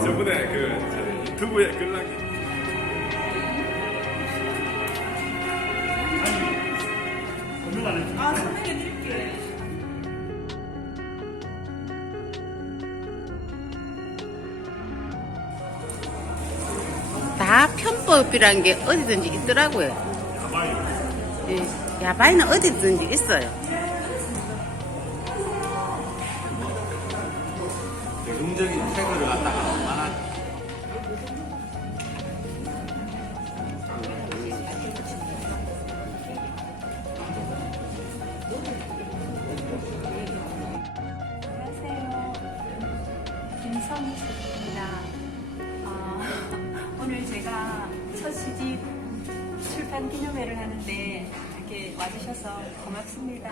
저번에 그 유튜브에 글랑이 설명해드릴게. 다 편법이란 게 어디든지 있더라고요. 예, 야바이는 어디든지 있어요. 대중적인 태그를 갖다가 얼마나 안녕하세요. 김성희입니다. 오늘 제가 첫 시집 출판 기념회를 하는데 이렇게 와주셔서 고맙습니다.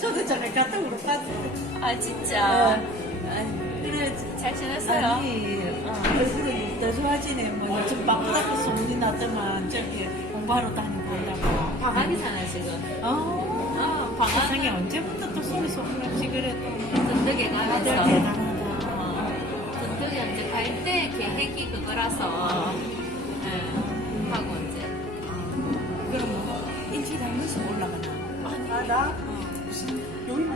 저도 전에 같은 그룹 가지. 아 진짜. 그래 잘 지냈어요? 아니, 얼굴이 더 좋아지네. 뭐 요즘 바쁘다고 소문이 나더만 저기 공부하러 다니고 이러고. 방학이잖아요 지금. 방학. 세상에 언제부터 또 소리 소문 없이 그래 또. 든든하게 다들 가면서. 대단하다. 든든히 이제 갈 때 계획이 그거라서 하고 이제. 그럼 뭐 일주일에 한 번씩 올라가나? 나? 여기네.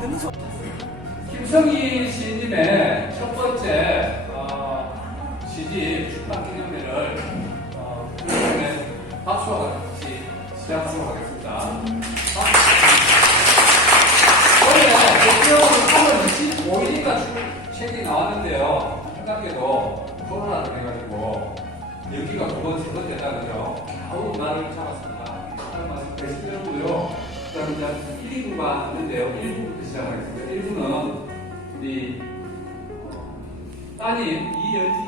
너무 좋아. 김성희 시인님의 첫 번째 시집 출판 기념회를 오늘 박수와 같이 시작하도록 하겠습니다. 원래 3월 25일인가 책이 나왔는데요. 안타깝게도 코로나로 해가지고 여기가 두 번, 세 번째다 그죠? 아우 날을 잡았습니다. 하는 말씀 되시더라고요. 그럼 이제 1부가 있는데요. 1부부터 시작하겠습니다. 1부는 우리 따님 이연지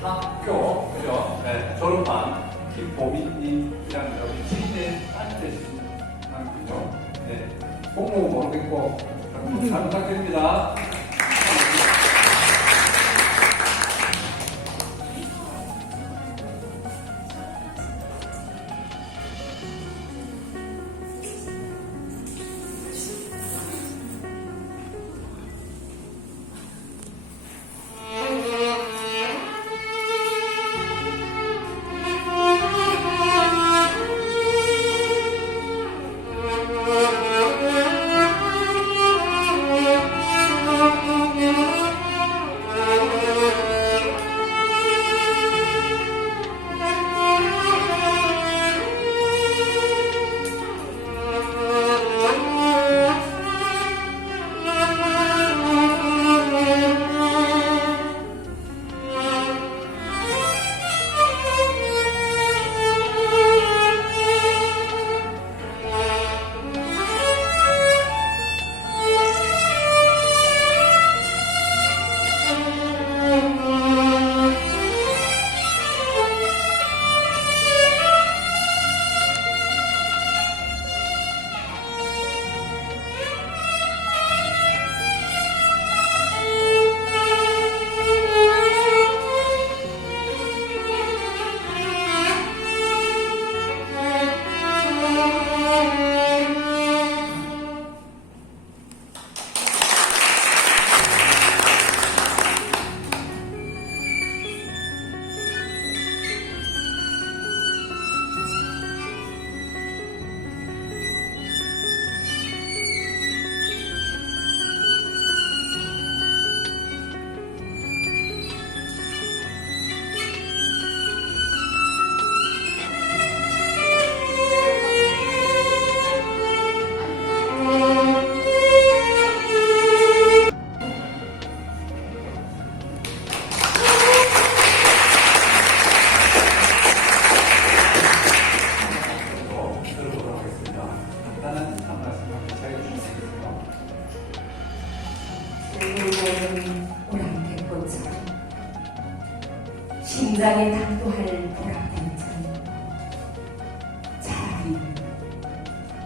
학교, 그죠? 네, 졸업한 김보민님이라는 여기 지인의 딸이 되시는 분이죠. 네, 공모 모르겠고, 잘 부탁드립니다.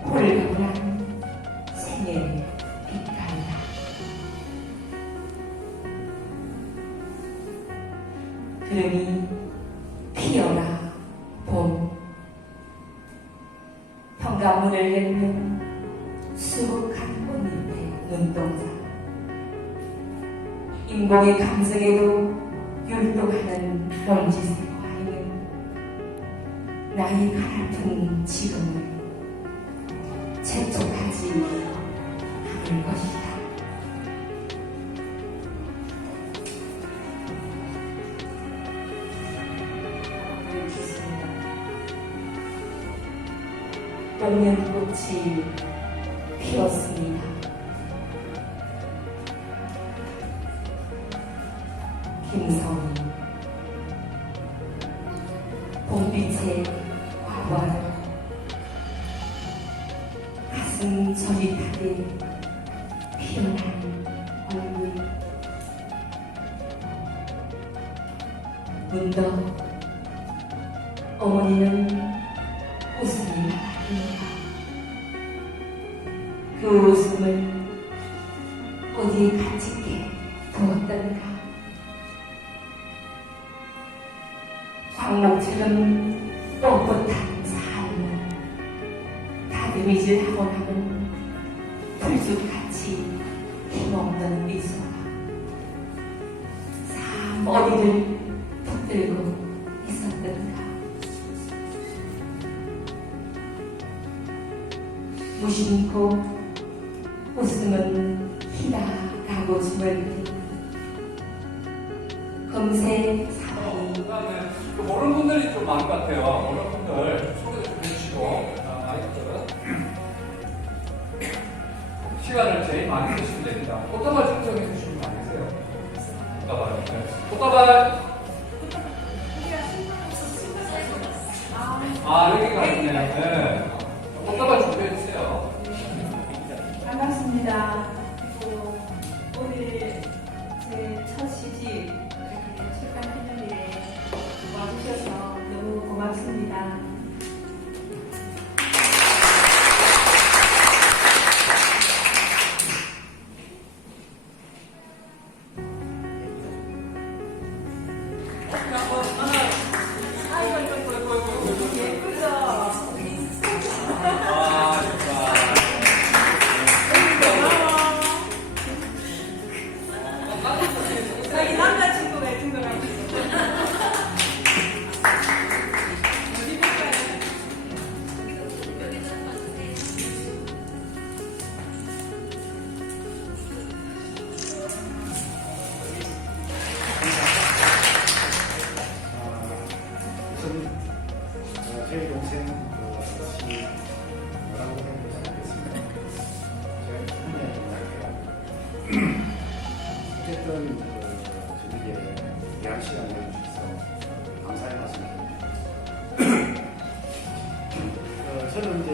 홀가분한 생의 빛깔이다. 그러니 피어라 봄. 현관문을 열면 수북한 꽃잎의 눈동자. 인공의 감성에도 율동하는 먼지색 아이는 나의 가냘픈 지금을 재촉하지 않을 것이다. 동년꽃이 피었습니다. 김성희 봄빛의 과거를 가슴 저릿하게 피어난 얼굴 문득 어머니는 웃음이 나옵니다. 그 웃음을 어디에 갇히게 두었던가. 광목처럼 뻣뻣한 삶을 다듬이질하고 나면 불쑥같이 힘없는 미소가 삶 어디를 붙들고 있었던가. 무심코 웃음은 희다라고 죽을 때 금세 사랑이 그다음에 그 모르는 분들이 좀 많은 것 같아요. 모르는 분들 소개 좀 해주시고 시간을 제일 많이 쓰시면 됩니다. 꽃다발 선정해 주시면 안 되세요? 꽃다발. 네. 꽃다발. 여기가 있네. 네. 꽃다발 준비해 주세요. 반갑습니다. 그리고 오늘 제 첫 시집 이렇게 출간 기념일에 와주셔서 너무 고맙습니다. 저희 남자친구가 해준 거라고. 어디 볼까요? 우선 저희 동생 시 뭐라고 생각을 잘하겠습니다. 제가 처음에 할게요. 어쨌든 저에게 귀한 시간 내주셔서 감사의 말씀드립니다. 저는 이제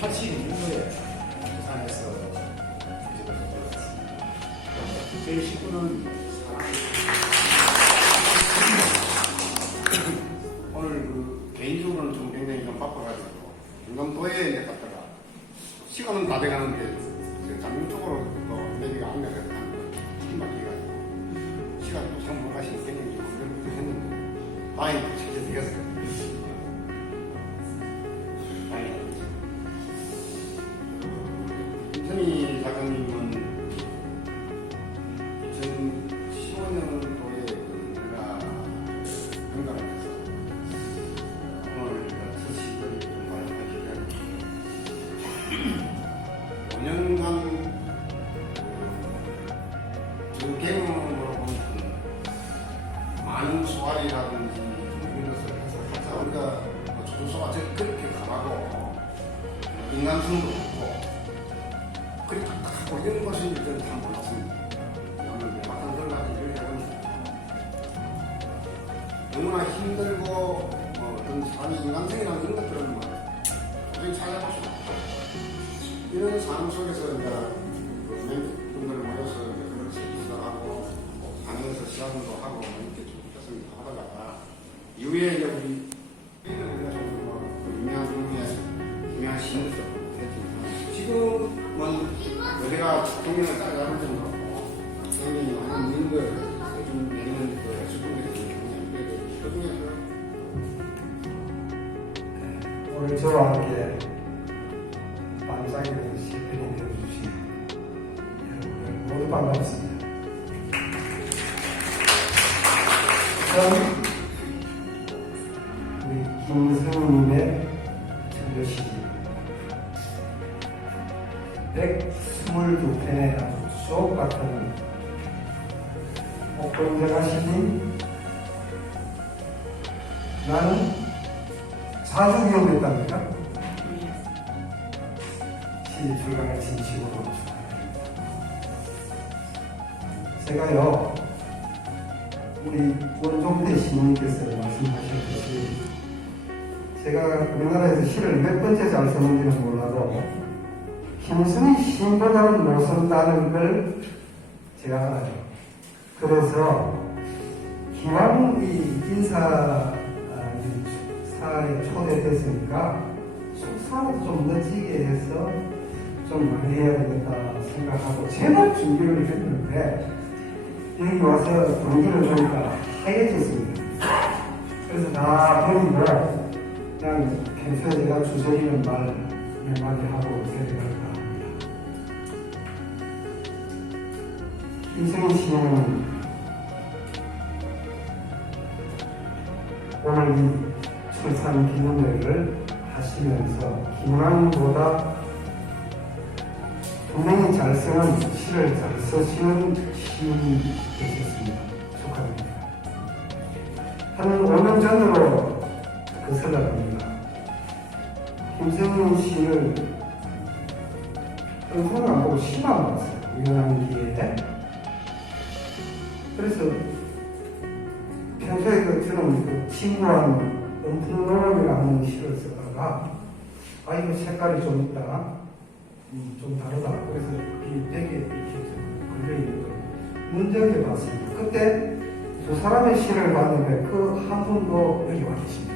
82년도에 부산에서 집을 들어갔습니다. 저희 식구는 오늘 그 개인적으로는 좀 굉장히 좀 바빠가지고 영남도에 이제 갔다가 시간은 다 돼가는데 강릉 쪽으로 또 내비가 안내를 하는 힘막혀가지고 시간도 참 못 가시는 굉장히 고생을 했는데 다행히 진짜 되겠어요. 다행히. 김선희 작가님은 2015년도에 내가 건강을 해서 오늘 첫 시간을 좀 마련하게 되었는데 5년간 그 경험으로 보면 많은 소화이라든지 이런 것을 해서 항상 우리가 조조소가 그렇게 강하고 인간성도 없고 그렇게 하고 이런 것인 줄은 다 몰랐습니다. 오늘 막상 들어가서 일을 해보니까 너무나 힘들고 어떤 삶의 인간성이라는 이런 것들은 도저히 찾아볼 수 없고 이런 삶 속에서 이제 멤버들 모여서 그런 책임도 하고 방에서 시합도 하고 이렇게 좀 했습니다. 하다가 이후에 이제 우리가 좀 유명한 분의 유명한 시인도 했지만 어디가 국민을 따라가는 정도로 국민이 많은 민들 요즘 내리는 그 수준에서 오늘 저와 함께 반상의 시편이 되어주신 여러분들 모두 반갑습니다. 우선 우리 김승우님의 전도시집 122편의 아주 수업 같은 옥동자가시님 나는 자주 기억했답니다. 시 출간의 진심으로 축하드립니다. 제가요, 우리 원종대 시인님께서 말씀하셨듯이 제가 우리나라에서 시를 몇 번째 잘 썼는지는 몰라도 김승희 시인보다는 못 쓴다는 걸 제가 알아요. 그래서 기왕 이 인사에 초대됐으니까 숙사도 좀 멋지게 해서 좀 많이 해야 되겠다 생각하고 제가 준비를 했는데 여기 와서 경기를 보니까 하얘졌습니다. 그래서 다 버리고 그냥 평소에 제가 주저리는 말 몇 마디 하고 생각을 합니다. 김승희 씨는 오늘 이 출산 기념회를 하시면서 김왕보다 분명히 잘 쓰는 시를 잘 쓰시는 시인이 되셨습니다. 축하드립니다. 한 5년 전으로 거슬러갑니다. 김승희 씨를 방송을 안 보고 시만 봤어요. 우연한 기회에. 그래서 평소에 저는 친구한 은풍노람이라는 시를 쓰다가 이거 색깔이 좀 있다. 좀 다르다. 그래서 이 벽에 이렇게 걸려있는 걸 문정해 봤습니다. 그때 두 사람의 시를 봤는데 그 한 분도 여기 와 계십니다.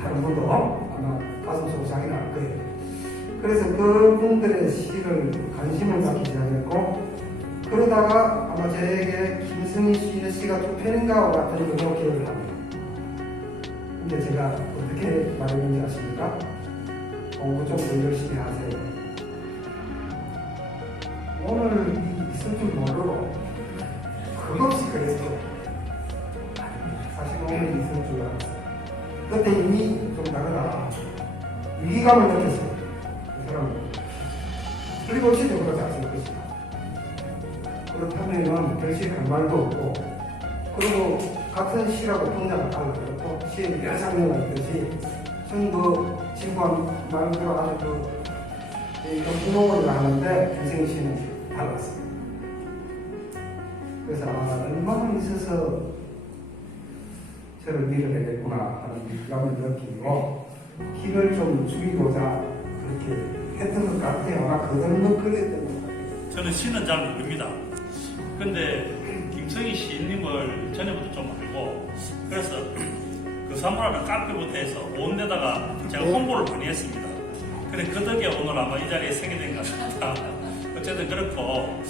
다른 분도 아마 가슴 속상이 날 거예요. 그래서 그분들의 시를 관심을 갖기 시작했고 그러다가 아마 저에게 김승희 씨의 시가 두 편인가 같은 걸로 기억을 합니다. 근데 제가 어떻게 말했는지 아십니까? 공부 좀 더 열심히 하세요. 오늘 있을 줄 모르고 그것이 그랬죠. 사실 오늘 있을 줄 알았어요. 그때 이미 좀 다르다. 위기감을 느꼈어요. 그 사람은. 틀림없이 저보다 잘 쓸 것이다. 그렇다면 결실할 말도 없고, 그리고 같은 시라고 동작을 하고 그렇고, 시에 여러 장르가 있듯이, 저는 친구한 말대로 아주 분홍을 하는데, 김승희 씨는 달랐어요. 그래서 얼마나 있어서 저를 밀어내겠구나 하는 위기감을 느끼고 힘을 좀 줄이고자 그렇게 했던 것 같아요. 아마 그들도 그랬던 것 같아요. 저는 시는 잘 모릅니다. 근데 김승희 시인님을 전에부터 좀 알고 그래서 그 사무라는 카페부터 해서 온 데다가 제가 홍보를 많이 했습니다. 그래 그 덕에 오늘 아마 이 자리에 서게 된 것 같습니다. 어쨌든 그렇고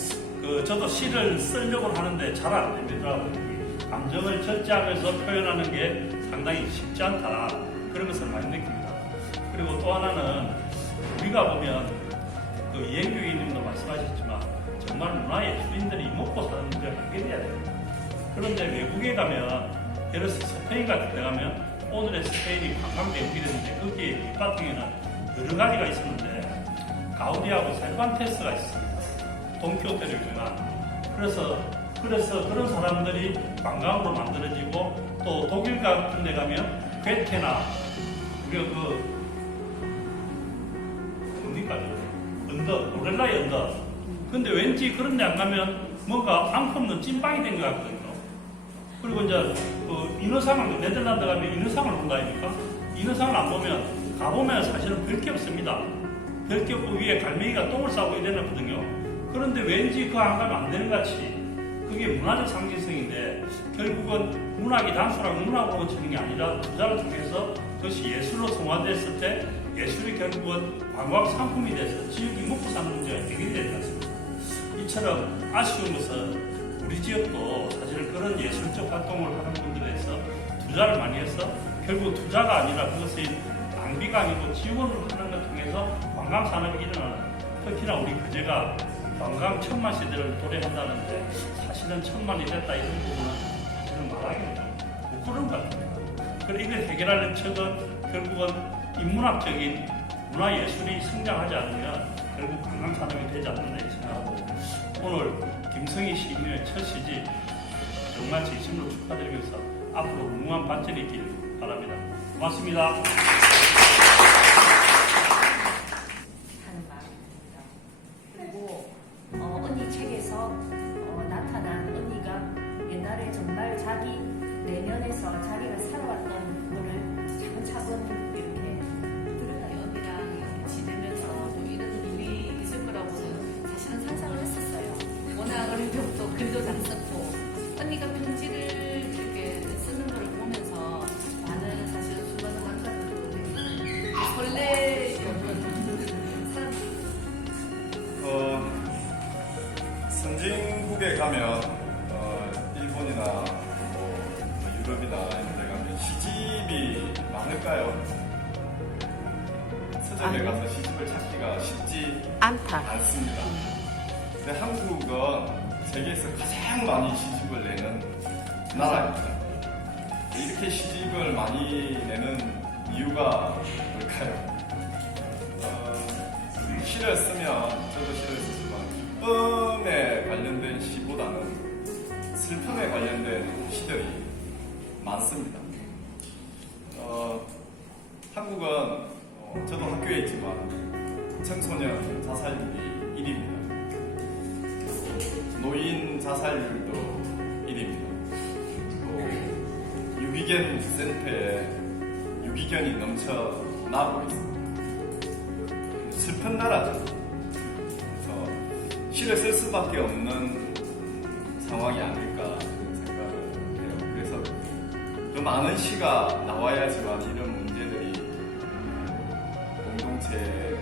저도 시를 쓰려고 하는데 잘 안 됩니다. 감정을 절제하면서 표현하는 게 상당히 쉽지 않다. 그런 것을 많이 느낍니다. 그리고 또 하나는 우리가 보면 그 이행규님도 말씀하셨지만 정말 문화예술인들이 먹고 사는 문제를 해결해야 됩니다. 그런데 외국에 가면 예를 들어서 스페인 같은 데 가면 오늘의 스페인이 관광대국이 됐는데 거기에 밑바탕에는 여러 가지가 있었는데 가우디하고 세르반테스가 있습니다. 돈키호테를 유명한. 그래서 그런 사람들이 관광으로 만들어지고 또 독일 같은 데 가면 괴테나 우리가 어디까지? 언덕, 로렐라의 언덕. 근데 왠지 그런 데 안 가면 뭔가 앙큼 없는 찐빵이 된 것 같거든요. 그리고 이제 인어상을, 네덜란드 가면 인어상을 본다 아닙니까? 인어상을 안 보면, 가보면 사실은 별 게 없습니다. 별 게 없고 위에 갈매기가 똥을 싸고 이래놨거든요. 그런데 왠지 그거 안 가면 안 되는 것 같이 그게 문화적 상징성인데 결국은 문학이 단순한 문학으로 치는 게 아니라 투자를 통해서 그것이 예술로 성화됐을 때 예술이 결국은 관광 상품이 돼서 지역이 먹고 사는 문제가 해결이 되지 않습니까? 이처럼 아쉬운 것은 우리 지역도 사실은 그런 예술적 활동을 하는 분들에서 투자를 많이 해서 결국 투자가 아니라 그것이 낭비가 아니고 지원을 하는 걸 통해서 관광 산업이 일어나는, 특히나 우리 그제가 관광 1000만 세대를 도래한다는데 사실은 1000만이 됐다 이런 부분은 사실은 말하기는 못 그런 것 같아요. 그래서 이걸 해결하는 척은 결국은 인문학적인 문화예술이 성장하지 않으면 결국 관광 산업이 되지 않는다 이 생각하고, 오늘 김성희 시인의 첫 시집 정말 진심으로 축하드리면서 앞으로 무궁한 발전이 있기를 바랍니다. 고맙습니다. 하는 마음입니다. 그리고 언니 책에서 나타난 언니가 옛날에 정말 자기 내면에서 자기가 살아왔던 거를 차근차근 이렇게 그러나요? 언니랑 이렇게 지내면서 또 이런 일이 있을 거라고는 사실은 상상을 했었어요. 워낙 어릴 때부터 글도 잘 썼고 언니가 편지를 이렇게 쓰는 걸 보면서 많은 사실 수많은 학자들도 되게 설레였던 사람. 선진국에 가면 일본이나 뭐 유럽이나 이런 데 가면 시집이 많을까요? 서점에 가서 시집을 찾기가 쉽지 않다. 않습니다. 근데 한국은 세계에서 가장 많이 시집을 내는 나라입니다. 이렇게 시집을 많이 내는 이유가 뭘까요? 시를 쓰면, 저도 시를 쓰지만 음에 관련된 시보다는 슬픔에 관련된 시들이 많습니다. 한국은 저도 학교에 있지만 청소년 자살률이 1위입니다. 노인 자살률도 1위입니다. 또 유기견 센터에 유기견이 넘쳐나고 있습니다. 슬픈 나라죠. 그래서 시를 쓸 수밖에 없는 상황이 아닐까 생각을 해요. 그래서 더 많은 시가 나와야지만 이런 문제들이 공동체의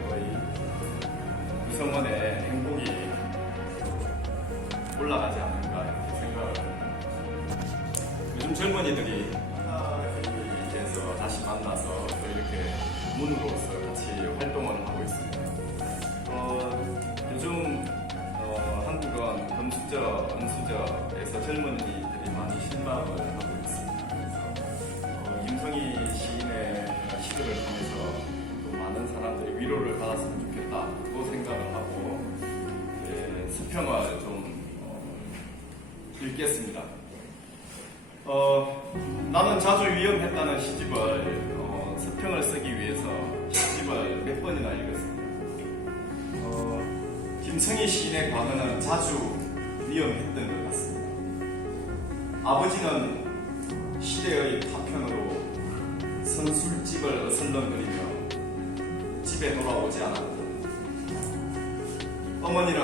구성원의 행복이 올라가지 않는가 이렇게 생각을 합니다. 요즘 젊은이들이 하나에서 다시 만나서 또 이렇게 문으로서 같이 활동을 하고 있습니다. 요즘 한국은 금수저, 은수저에서 젊은이들이 많이 실망을 하고 있습니다. 그래서 김성희 시인의 시들을 통해서 또 많은 사람들이 위로를 받았으면 좋겠다고 생각을 하고 서평을 좀 읽겠습니다. 나는 자주 위험했다는 시집을 서평을 쓰기 위해서 시집을 몇 번이나 읽었습니다. 김성희 시인의 과거는 자주 위험했던 것 같습니다. 아버지는 시대의 파편으로 선술집을 어슬렁거리며 집에 돌아오지 않았고, 어머니는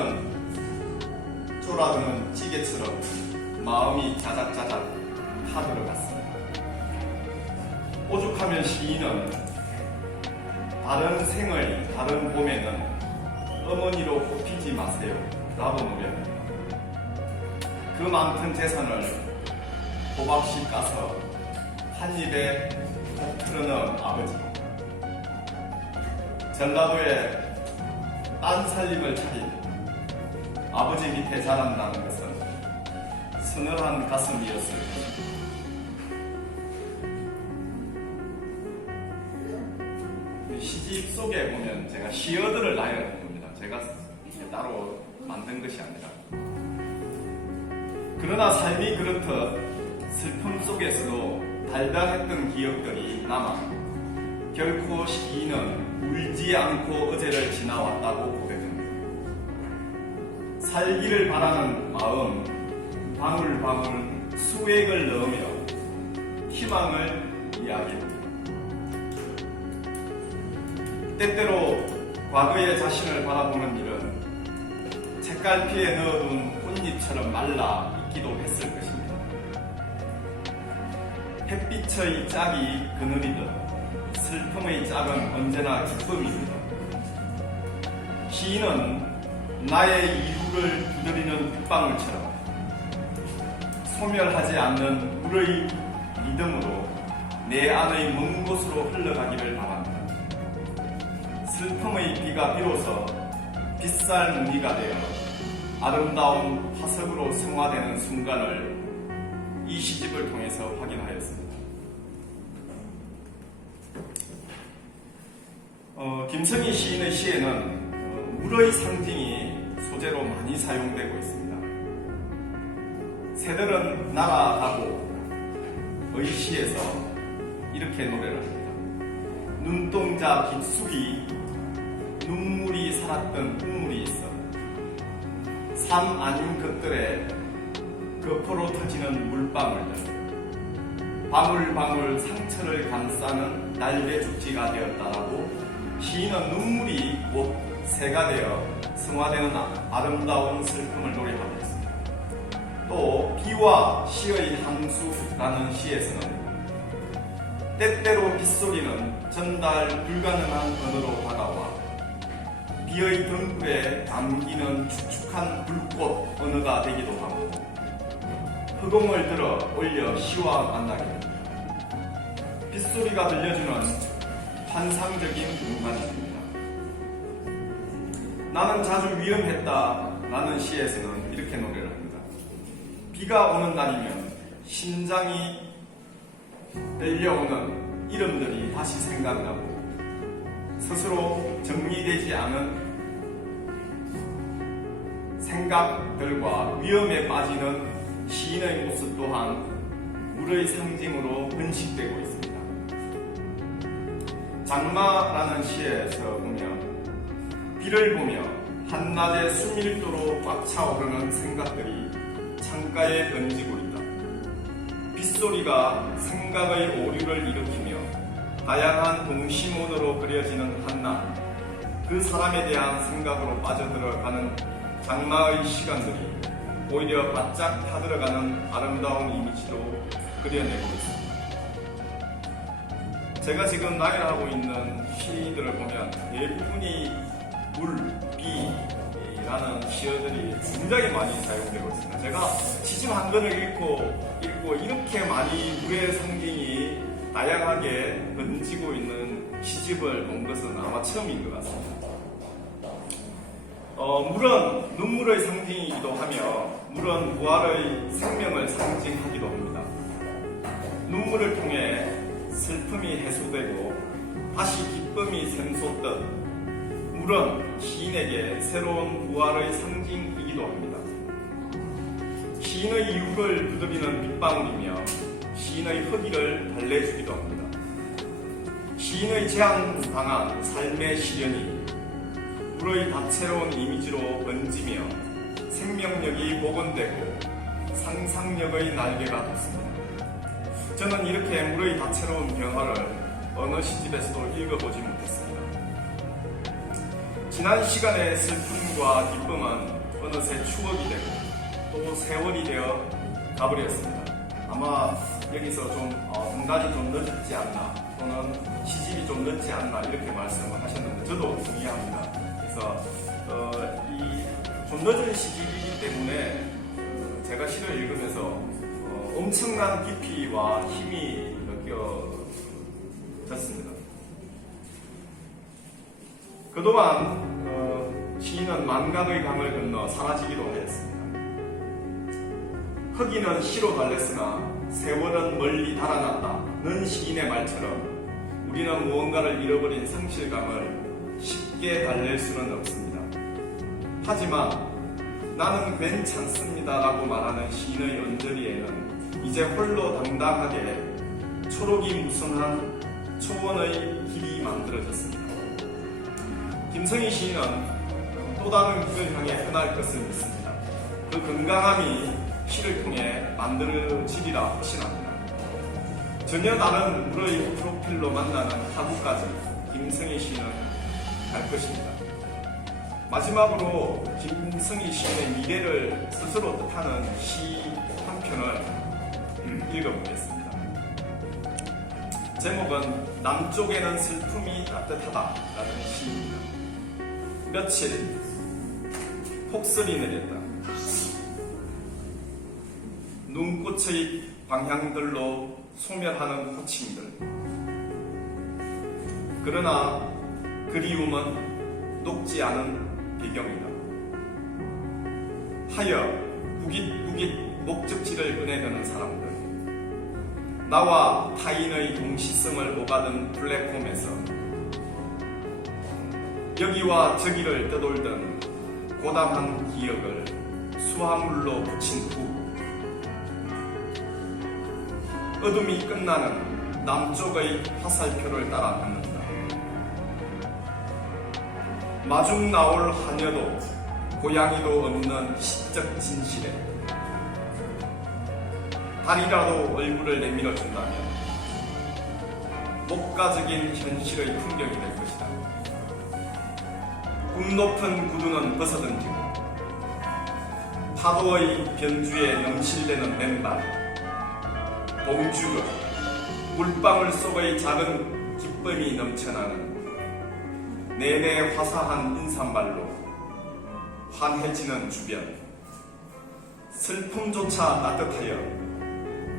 쫄아드는 찌개처럼 마음이 자작자작 타들어갔습니다. 오죽하면 시인은 다른 생의 다른 봄에는 어머니로 꼽히지 마세요 라고 노래합니다. 그 많던 재산을 호박씨 까서 한 입에 콕 틀어넣은 아버지, 전라도에 딴 살림을 차린 아버지 밑에 자란다는 것은 서늘한 가슴이었을 것입니다. 시집 속에 보면 제가 시어들을 나열한 겁니다. 제가 따로 만든 것이 아니라. 그러나 삶이 그렇듯 슬픔 속에서도 달달했던 기억들이 남아 결코 시인은 울지 않고 어제를 지나왔다고 고백합니다. 살기를 바라는 마음 방울방울 수액을 넣으며 희망을 이야기합니다. 때때로 과거의 자신을 바라보는 일은 책갈피에 넣어둔 꽃잎처럼 말라 있기도 했을 것입니다. 햇빛의 짝이 그늘이듯 슬픔의 짝은 언제나 기쁨입니다. 시인은 나의 이후를 두드리는 빗방울처럼 소멸하지 않는 물의 리듬으로 내 안의 먼 곳으로 흘러가기를 바랍니다. 슬픔의 비가 비로소 빗살 무늬가 되어 아름다운 화석으로 승화되는 순간을 이 시집을 통해서 확인하였습니다. 김성희 시인의 시에는 물의 상징이 소재로 많이 사용되고 있습니다. 새들은 날아가고의 시에서 이렇게 노래를 합니다. 눈동자 깊숙이 눈물이 살았던 우물이 있어 삶 아닌 것들에 거포로 터지는 물방울들 방울방울 상처를 감싸는 날개 죽지가 되었다라고 시인은 눈물이 곧 새가 되어 승화되는 아름다운 슬픔을 노래하고 있습니다. 또 비와 시의 함수라는 시에서는 때때로 빗소리는 전달 불가능한 언어로 다가와 비의 등불에 담기는 축축한 불꽃 언어가 되기도 하고 흑음을 들어 올려 시와 만나게 됩니다. 빗소리가 들려주는 환상적인 공간입니다. 나는 자주 위험했다 라는 시에서는 이렇게 노래를 합니다. 비가 오는 날이면 심장이 떨려오는 이름들이 다시 생각나고 스스로 정리되지 않은 생각들과 위험에 빠지는 시인의 모습 또한 물의 상징으로 번식되고 있습니다. 장마라는 시에서 보면 비를 보며 한낮에 수밀도로 꽉 차오르는 생각들이 창가에 번지고 있다. 빗소리가 생각의 오류를 일으키며 다양한 동심원으로 그려지는 한낮, 그 사람에 대한 생각으로 빠져들어가는 장마의 시간들이 오히려 바짝 타들어가는 아름다운 이미지로 그려내고 있습니다. 제가 지금 나열하고 있는 시들을 보면 대부분이 물, 비라는 시어들이 굉장히 많이 사용되고 있습니다. 제가 시집 한 권을 읽고 이렇게 많이 물의 상징이 다양하게 번지고 있는 시집을 본 것은 아마 처음인 것 같습니다. 물은 눈물의 상징이기도 하며 물은 부활의 생명을 상징하기도 합니다. 눈물을 통해 슬픔이 해소되고 다시 기쁨이 샘솟듯 물은 시인에게 새로운 부활의 상징이기도 합니다. 시인의 이후를 두드리는 빗방울이며 시인의 허기를 달래주기도 합니다. 시인의 제한당한 삶의 시련이 물의 다채로운 이미지로 번지며 생명력이 복원되고 상상력의 날개가 돋습니다. 저는 이렇게 물의 다채로운 변화를 어느 시집에서도 읽어보지 못했습니다. 지난 시간의 슬픔과 기쁨은 어느새 추억이 되고 또 세월이 되어 가버렸습니다. 아마 여기서 좀 등단이 좀 늦었지 않나 또는 시집이 좀 늦지 않나 이렇게 말씀을 하셨는데 저도 동의합니다. 그래서 이 좀 늦은 시집이기 때문에 제가 시를 읽으면서 엄청난 깊이와 힘이 느껴졌습니다. 그동안 시인은 만강의 강을 건너 사라지기도 하였습니다. 흑인은 시로 달랬으나 세월은 멀리 달아났다는 시인의 말처럼 우리는 무언가를 잃어버린 상실감을 쉽게 달랠 수는 없습니다. 하지만 나는 괜찮습니다 라고 말하는 시인의 언저리에는 이제 홀로 당당하게 초록이 무성한 초원의 길이 만들어졌습니다. 김성희 시인은 또 다른 길을 향해 떠날 것을 믿습니다. 그 건강함이 시를 통해 만들어지리라 확신합니다. 전혀 다른 물의 프로필로 만나는 하구까지 김성희 시인은 갈 것입니다. 마지막으로 김성희 시인의 미래를 스스로 뜻하는 시 한 편을 읽어보겠습니다. 제목은 남쪽에는 슬픔이 따뜻하다라는 시입니다. 며칠 폭설이 내렸다. 눈꽃의 방향들로 소멸하는 호칭들. 그러나 그리움은 녹지 않은 배경이다. 하여 구깃구깃 목적지를 꺼내드는 사람들. 나와 타인의 동시성을 오가던 플랫폼에서 여기와 저기를 떠돌던 고담한 기억을 수화물로 붙인 후 어둠이 끝나는 남쪽의 화살표를 따라 걷는다. 마중 나올 하녀도 고양이도 없는 시적 진실에 달이라도 얼굴을 내밀어준다면 목가적인 현실의 풍경이 될 것이다. 꿈 높은 구두는 벗어던지고 파도의 변주에 넘실대는 맨발, 봉주거, 물방울 속의 작은 기쁨이 넘쳐나는 내내 화사한 인사말로 환해지는 주변, 슬픔조차 따뜻하여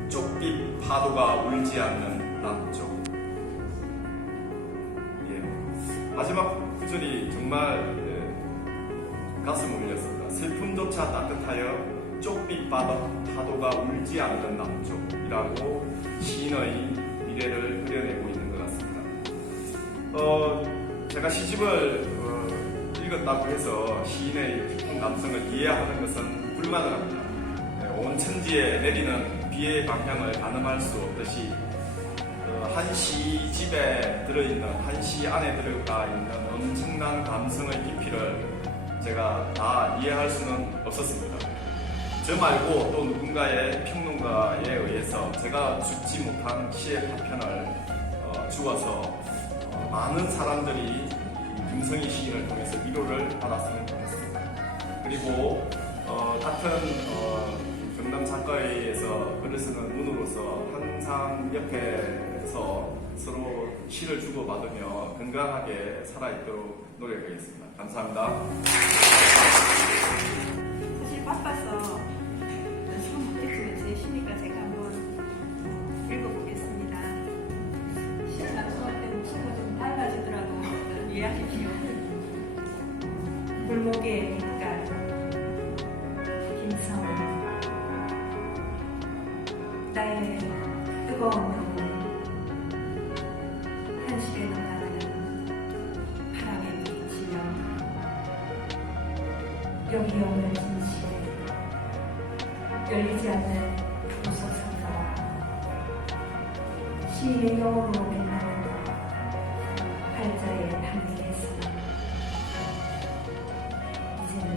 쪽빛 파도가 울지 않는 남쪽. 예. 마지막 구절이 정말 가슴을 울렸습니다. 슬픔조차 따뜻하여 쪽빛 파도가 울지 않는 남쪽이라고 시인의 미래를 그려내고 있는 것 같습니다. 제가 시집을 읽었다고 해서 시인의 깊은 감성을 이해하는 것은 불만을 합니다. 온 천지에 내리는 비의 방향을 가늠할 수 없듯이 한 시집에 들어있는, 한 시 안에 들어가 있는 엄청난 감성의 깊이를 제가 다 이해할 수는 없었습니다. 저 말고 또 누군가의 평론가에 의해서 제가 죽지 못한 시의 파편을 주어서 많은 사람들이 김성희 시인을 통해서 위로를 받았으면 좋겠습니다. 그리고 같은 경남 작가회에서 글을 쓰는 문으로서 항상 옆에서 서로 시를 주고받으며 건강하게 살아있도록 노력하겠습니다. 감사합니다. 사실 바빠서 연습은 못했지만 제 시니까 제가 한번 읽어보겠습니다. 시를 낭송할 때 목소리가 좀 밝아지더라도 이해하십시오. 골목의 빛깔 김성훈. 나의 뜨거운 눈은 현실에 녹아드는 바람에 부딪히며 여기 없는 진실에 열리지 않는 구석 상가와 시인의 영혼으로 빛나는 팔자의 단계에서 이제는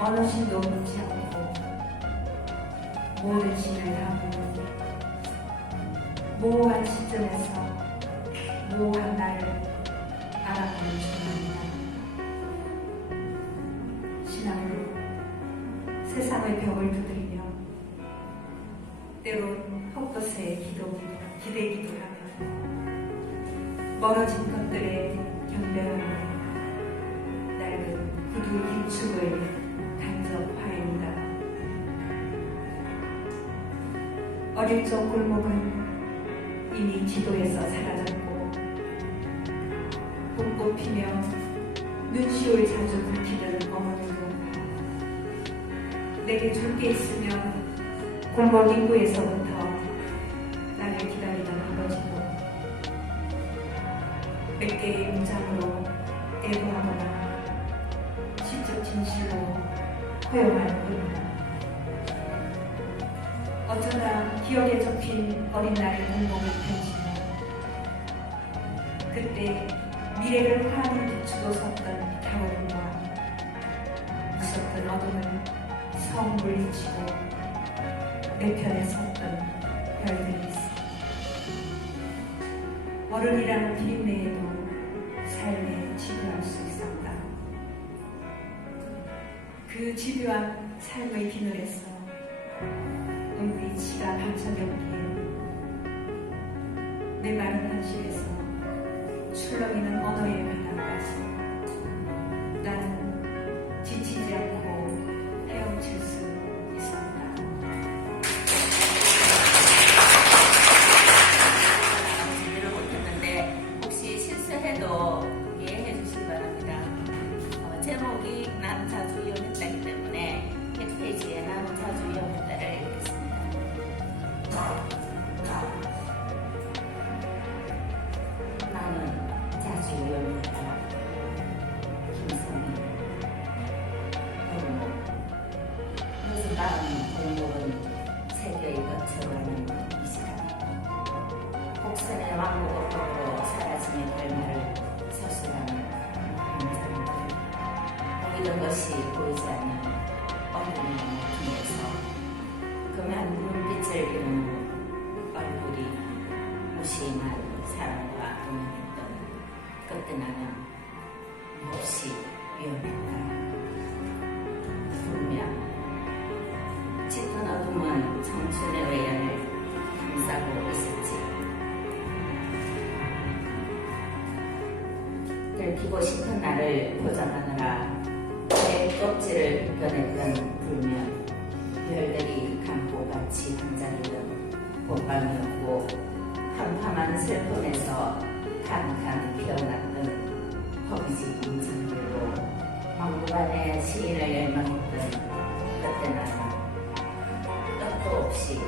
어느 신도 묻지 않고 모든 신을 담은 모호한 시점에서 모호한 나를 알아보는 중입니다. 신앙으로 세상의 벽을 두드리며 때론 헛것에 기대기도 하며 멀어진 것들의 경배함으로 낡은 구두 길축을 간접화입니다. 어릴 적 골목은 이미 지도에서 사라졌고 벚꽃 피며 눈시울 자주 붉히던 어머니도 내게 줄 게 있으면 골목 입구에서부터 나를 기다리던 아버지도 몇 개의 문장으로 애도하거나 시적 진실로 허용할 뿐이다. 어쩌다 기억에 적힌 어린 날의 공복을 펼치며 그때 미래를 환히 비추고 섰던 타오름과 무섭던 어둠을 성 물리치고 내 편에 섰던 별들이 있어. 어른이라는 비린내에도 삶에 지루할 수 있었다. 그 집요한 삶의 비늘에서 눈빛이가 감춰졌기에 내 마른 현실에서 출렁이는 언어의 변화까지 나는 지치지 않고 헤엄칠 수 있습니다. 제대로 못했는데 혹시 실수해도 이해해 주시기 바랍니다. 제목이 난 자주 이용했다기 때문에 100페이지에 난 자주 이용했다를 읽겠습니다. 나는 자주 이용했다. 김성희. 골목. 무슨 마음 골목은 세계의 거쳐가는 이 시간. 복선의 왕국으로 사라짐의 결말을 서술하는 인상들. 보이던 것이 보이지 않는 어둠의 뒤에서 그만 눈빛을 비는 얼굴이 무심한 사랑과 동행했던 그때 나는 몹시 위험했다. 분명 짙은 어둠은 청춘의 외연을 감싸고 있었지. 들키고 싶은 나를 포장하느라 내 껍질을 벗겨냈던 불면 별들이 감고같이 반짝이던 봄밤이었고 캄캄한 슬픔에서 칸칸 피어났던 허기진 인천들로 막무가내 시인을 열망했던 그때 나는 끝도 없이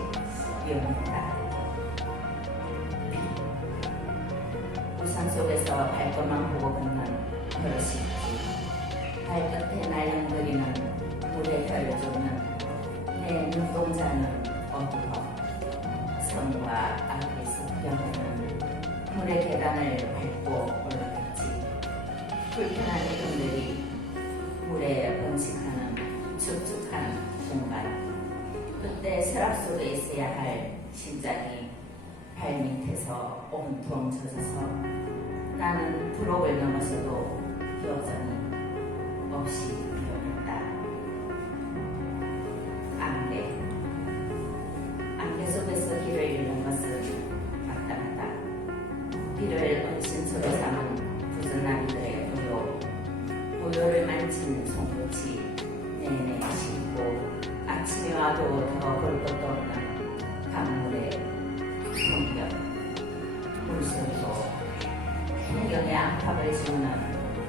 위험했다. 우산 속에서 발것만 보고 걷는 버릇이 발끝에 날랑거리는 물의 혀를 쫓는 내 눈동자는 어두워 성과 악의 습병은 물의 계단을 밟고 올라갔지. 불편한 이름들이 물에 번식하는 축축한 공간. 그때 서랍 속에 있어야 할 심장이 발밑에서 온통 젖어서 나는 부록을 넘어서도 여전히 없이 위험했다. 안개 속에서 길을 잃는 것은 마땅하다. 비를 은신처로 삼은 굳은 나비들의 고요를 만진 손끝이 내내 씻고 아침이 와도 더 볼 것도 없는 강물의 풍경. 물속으로 풍경의 안팎을 지우는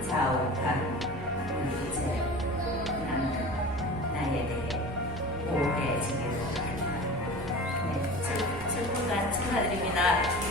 자욱한 물빛에 나는 나에 대해 오해지기로 한다. 네, 출근간 축하드립니다.